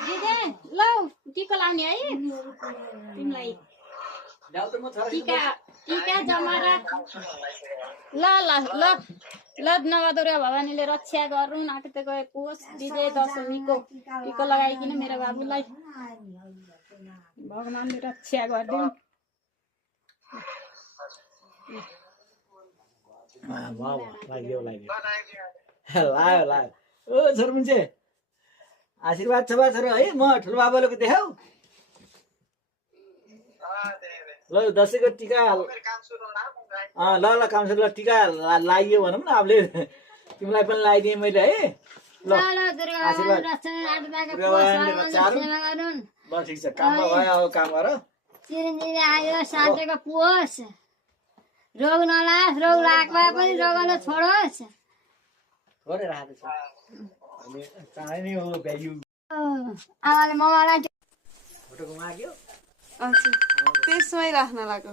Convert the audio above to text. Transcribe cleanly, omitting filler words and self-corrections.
दिदे ल टिका लाउने है तिमीलाई टिका जमारा ल ल ल ल नगदौरा भवानीले रक्षा गरून् आकृति गएको होस् विजय दशमीको टिका लगाइकिन मेरो बाबुलाई भगवानले रक्षा गरिदिउन् लायो ओ छोरमुन्छे आशीर्वाद छ बा छोरो है म ठुलो बाबाले देखाऊ ल दसैँको टिका ल ल काम सुरु ल टिका लगाइयो भनौँ न आफूले तिमीलाई पनि लगाइदिएँ मैले है ल आशीर्वाद ल ठिक छ काममा भयो अब काम गर चिरञ्जीवी आयो साँचेको पुहोस् रोग नलास् रोग लाग्दा पनि रोगले छोडोस् थोरै राखेको छ अनि चाँडै नै हो भ्याल्यु आमाले ममालाई फोटोको माग्यो त्यसमै राख्न लाग्यो